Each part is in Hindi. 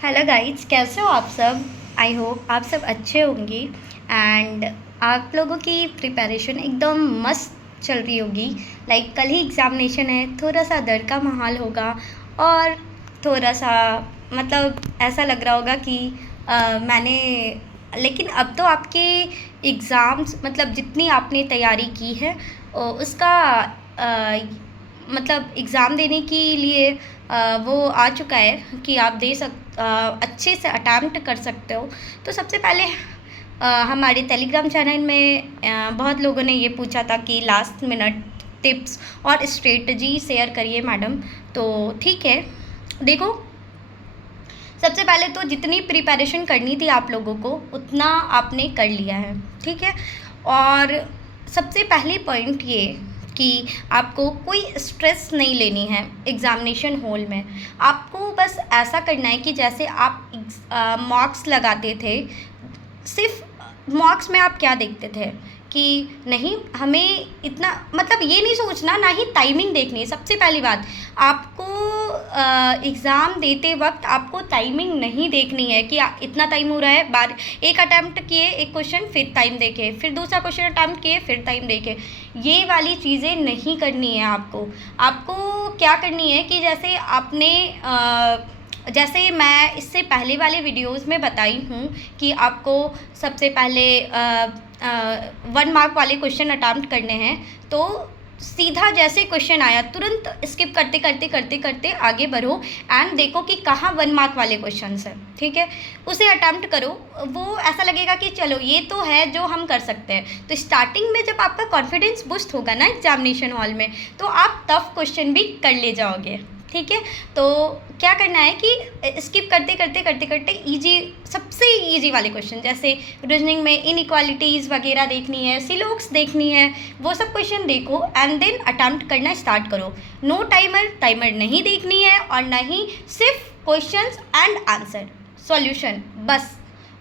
हेलो गाइस, कैसे हो आप सब। आई होप आप सब अच्छे होंगे एंड आप लोगों की प्रिपरेशन एकदम मस्त चल रही होगी। कल ही एग्ज़ामिनेशन है, थोड़ा सा डर का माहौल होगा और थोड़ा सा ऐसा लग रहा होगा कि मैंने लेकिन अब तो आपके एग्ज़ाम्स जितनी आपने तैयारी की है उसका एग्ज़ाम देने के लिए वो आ चुका है कि आप अच्छे से अटैम्प्ट कर सकते हो। तो सबसे पहले हमारे टेलीग्राम चैनल में बहुत लोगों ने ये पूछा था कि लास्ट मिनट टिप्स और स्ट्रेटजी शेयर करिए मैडम। तो ठीक है, देखो, सबसे पहले तो जितनी प्रिपरेशन करनी थी आप लोगों को उतना आपने कर लिया है, ठीक है। और सबसे पहली पॉइंट ये कि आपको कोई स्ट्रेस नहीं लेनी है एग्ज़ामिनेशन हॉल में। आपको बस ऐसा करना है कि जैसे आप मार्क्स लगाते थे, सिर्फ मार्क्स में आप क्या देखते थे कि नहीं हमें इतना ये नहीं सोचना, ना ही टाइमिंग देखनी है। सबसे पहली बात, आपको एग्ज़ाम देते वक्त आपको टाइमिंग नहीं देखनी है कि इतना टाइम हो रहा है। बार एक अटैम्प्ट किए एक क्वेश्चन, फिर टाइम देखे, फिर दूसरा क्वेश्चन अटैम्प्ट किए, फिर टाइम देखे, ये वाली चीज़ें नहीं करनी है। आपको क्या करनी है कि जैसे मैं इससे पहले वाले वीडियोस में बताई हूँ कि आपको सबसे पहले 1 मार्क वाले क्वेश्चन अटैम्प्ट करने हैं। तो सीधा जैसे क्वेश्चन आया तुरंत स्किप करते करते करते करते आगे बढ़ो एंड देखो कि कहाँ 1 मार्क वाले क्वेश्चन हैं, ठीक है। उसे अटैम्प्ट करो, वो ऐसा लगेगा कि चलो ये तो है जो हम कर सकते हैं। तो स्टार्टिंग में जब आपका कॉन्फिडेंस बूस्ट होगा ना एग्जामिनेशन हॉल में, तो आप टफ क्वेश्चन भी कर ले जाओगे, ठीक है। तो क्या करना है कि स्किप करते करते करते करते सबसे ईजी वाले क्वेश्चन, जैसे रीजनिंग में इनइक्वालिटीज़ वगैरह देखनी है, सिलोक्स देखनी है, वो सब क्वेश्चन देखो एंड देन अटैम्प्ट करना स्टार्ट करो। नो टाइमर नहीं देखनी है और ना ही सिर्फ क्वेश्चंस एंड आंसर सॉल्यूशन बस।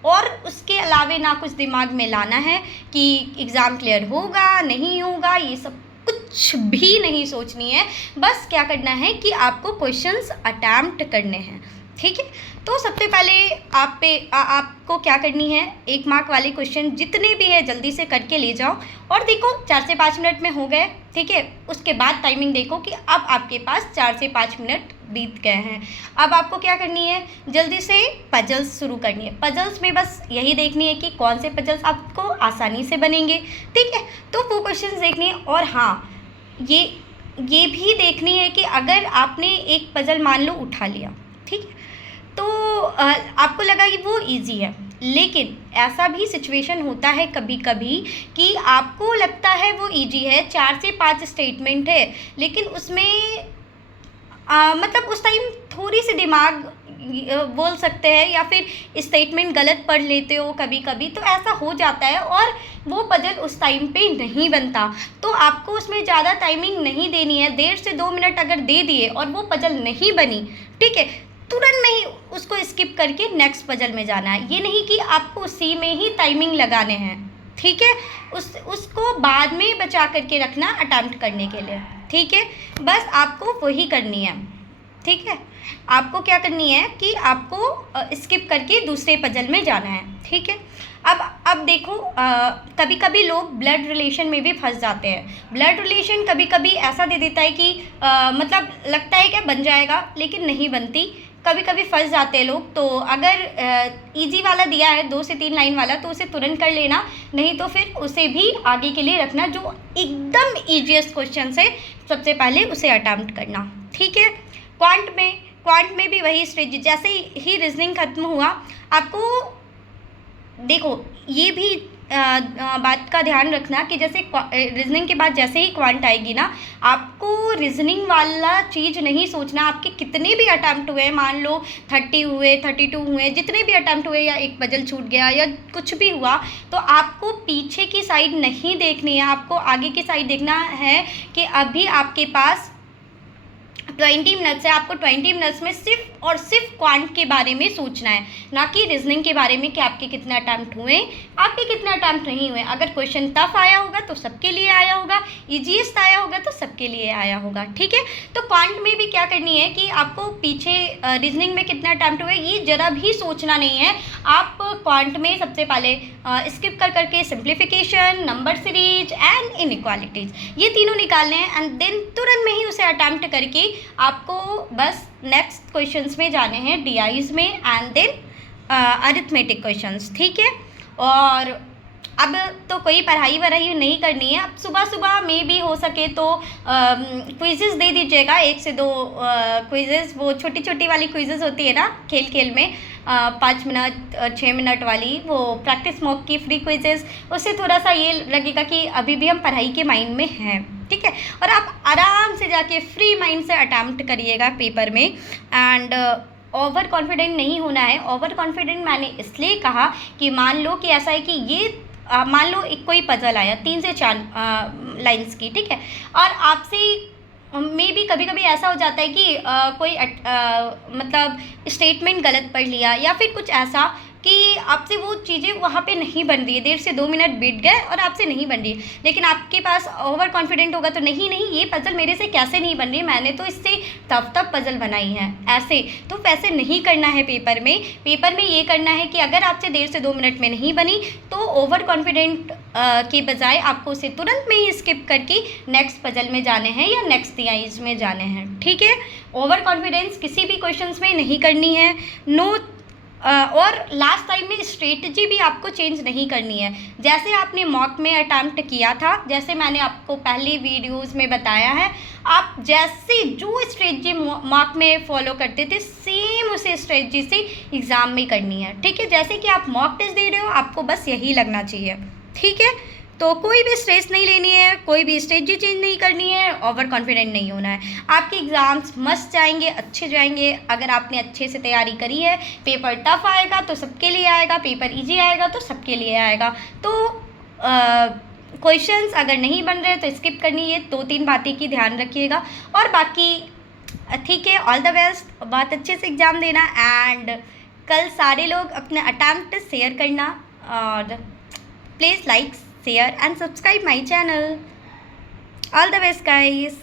और उसके अलावे ना कुछ दिमाग में लाना है कि एग्ज़ाम क्लियर होगा नहीं होगा, ये सब कुछ भी नहीं सोचनी है। बस क्या करना है कि आपको क्वेश्चंस अटैम्प्ट करने हैं, ठीक है। तो सबसे पहले आपको क्या करनी है, 1 मार्क वाले क्वेश्चन जितने भी है जल्दी से करके ले जाओ और देखो 4 से 5 मिनट में हो गए, ठीक है। उसके बाद टाइमिंग देखो कि अब आपके पास 4 से 5 मिनट बीत गए हैं। अब आपको क्या करनी है, जल्दी से पजल्स शुरू करनी है। पजल्स में बस यही देखनी है कि कौन से पजल्स आपको आसानी से बनेंगे, ठीक है। तो वो क्वेश्चंस देखनी है। और हाँ, ये भी देखनी है कि अगर आपने एक पजल मान लो उठा लिया, ठीक है, तो आपको लगा कि वो इजी है, लेकिन ऐसा भी सिचुएशन होता है कभी कभी कि आपको लगता है वो इजी है, 4 से 5 स्टेटमेंट है, लेकिन उसमें उस टाइम थोड़ी सी दिमाग बोल सकते हैं या फिर स्टेटमेंट गलत पढ़ लेते हो कभी कभी, तो ऐसा हो जाता है और वो पजल उस टाइम पे नहीं बनता। तो आपको उसमें ज़्यादा टाइमिंग नहीं देनी है। 1.5 से 2 मिनट अगर दे दिए और वो पजल नहीं बनी, ठीक है, तुरंत में ही उसको स्किप करके नेक्स्ट पजल में जाना है। ये नहीं कि आपको उसी में ही टाइमिंग लगाने हैं, ठीक है। उसको बाद में बचा करके रखना अटैम्प्ट करने के लिए, ठीक है। बस आपको वही करनी है, ठीक है। आपको क्या करनी है कि आपको स्किप करके दूसरे पजल में जाना है, ठीक है। अब देखो, कभी कभी लोग ब्लड रिलेशन में भी फंस जाते हैं। ब्लड रिलेशन कभी कभी ऐसा दे देता है कि लगता है क्या बन जाएगा, लेकिन नहीं बनती। कभी कभी फंस जाते हैं लोग। तो अगर इजी वाला दिया है 2 से 3 लाइन वाला, तो उसे तुरंत कर लेना, नहीं तो फिर उसे भी आगे के लिए रखना। जो एकदम ईजीएस्ट क्वेश्चन है सबसे पहले उसे अटैम्प्ट करना, ठीक है। क्वांट में भी वही स्ट्रेटजी, जैसे ही रीजनिंग खत्म हुआ, आपको देखो ये भी बात का ध्यान रखना कि जैसे रीजनिंग के बाद जैसे ही क्वांट आएगी ना, आपको रीजनिंग वाला चीज़ नहीं सोचना। आपके कितने भी अटैम्प्ट हुए, मान लो 30 हुए, 32 हुए, जितने भी अटैम्प्ट हुए या एक पजल छूट गया या कुछ भी हुआ, तो आपको पीछे की साइड नहीं देखनी है, आपको आगे की साइड देखना है कि अभी आपके पास 20 मिनट्स है। आपको 20 मिनट्स में सिर्फ और सिर्फ क्वांट के बारे में सोचना है, ना कि रीजनिंग के बारे में कि आपके कितने अटैम्प्ट हुए, आपके कितने अटैम्प्ट नहीं हुए। अगर क्वेश्चन टफ आया होगा तो सबके लिए आया होगा, ईजीएस्ट आया होगा तो सबके लिए आया होगा, ठीक है। तो क्वांट में भी क्या करनी है कि आपको पीछे रीजनिंग में कितने अटैम्प्ट हुए ये जरा भी सोचना नहीं है। आप क्वांट में सबसे पहले स्किप कर करके simplification, number series and inequalities, ये तीनों निकालने हैं एंड देन तुरंत में ही उसे अटैम्प्ट करके आपको बस नेक्स्ट क्वेश्चंस में जाने हैं, डीआईज में एंड देन अरिथमेटिक क्वेश्चंस, ठीक है। और अब तो कोई पढ़ाई वढ़ाई नहीं करनी है, अब सुबह सुबह में भी हो सके तो क्विज़ेस दे दीजिएगा, 1 से 2 क्विज़ेस, वो छोटी छोटी वाली क्विज़ेस होती है ना खेल खेल में, 5 मिनट 6 मिनट वाली, वो प्रैक्टिस मॉक की फ्री क्विज़ेस, उससे थोड़ा सा ये लगेगा कि अभी भी हम पढ़ाई के माइंड में हैं, ठीक है। और आप आराम से जाके फ्री माइंड से अटैम्प्ट करिएगा पेपर में एंड ओवर कॉन्फिडेंट नहीं होना है। ओवर कॉन्फिडेंट मैंने इसलिए कहा कि मान लो कि ऐसा है कि ये मान लो एक कोई पजल आया 3 से 4 लाइंस की, ठीक है, और आपसे मे भी कभी कभी ऐसा हो जाता है कि कोई मतलब स्टेटमेंट गलत पढ़ लिया या फिर कुछ ऐसा कि आपसे वो चीज़ें वहाँ पे नहीं बन रही है, 1.5 से 2 मिनट बीत गए और आपसे नहीं बन रही, लेकिन आपके पास ओवर कॉन्फिडेंट होगा तो नहीं ये पजल मेरे से कैसे नहीं बन रही, मैंने तो इससे तब पजल बनाई है, ऐसे तो वैसे नहीं करना है। पेपर में ये करना है कि अगर आपसे 1.5 से 2 मिनट में नहीं बनी तो ओवर कॉन्फिडेंट के बजाय आपको उसे तुरंत में ही स्किप करके नेक्स्ट पजल में जाने हैं या नेक्स्ट डीआईज में जाने हैं, ठीक है। ओवर कॉन्फिडेंस किसी भी क्वेश्चंस में नहीं करनी है, नो। और लास्ट टाइम में स्ट्रेटजी भी आपको चेंज नहीं करनी है। जैसे आपने मॉक में अटैम्प्ट किया था, जैसे मैंने आपको पहले वीडियोस में बताया है, आप जैसे जो स्ट्रेटजी मॉक में फॉलो करते थे सेम उसे स्ट्रेटजी से एग्ज़ाम में करनी है, ठीक है। जैसे कि आप मॉक टेस्ट दे रहे हो, आपको बस यही लगना चाहिए, ठीक है। तो कोई भी स्ट्रेस नहीं लेनी है, कोई भी स्ट्रेटजी चेंज नहीं करनी है, ओवर कॉन्फिडेंट नहीं होना है। आपके एग्ज़ाम्स मस्त जाएंगे, अच्छे जाएंगे अगर आपने अच्छे से तैयारी करी है। पेपर टफ आएगा तो सबके लिए आएगा, पेपर इजी आएगा तो सबके लिए आएगा। तो क्वेश्चंस अगर नहीं बन रहे तो स्किप करनी है, 2-3 बातें की ध्यान रखिएगा और बाकी ठीक है। ऑल द बेस्ट, बहुत अच्छे से एग्ज़ाम देना एंड कल सारे लोग अपने अटैम्प्ट शेयर करना और please like, share and subscribe my channel. All the best guys.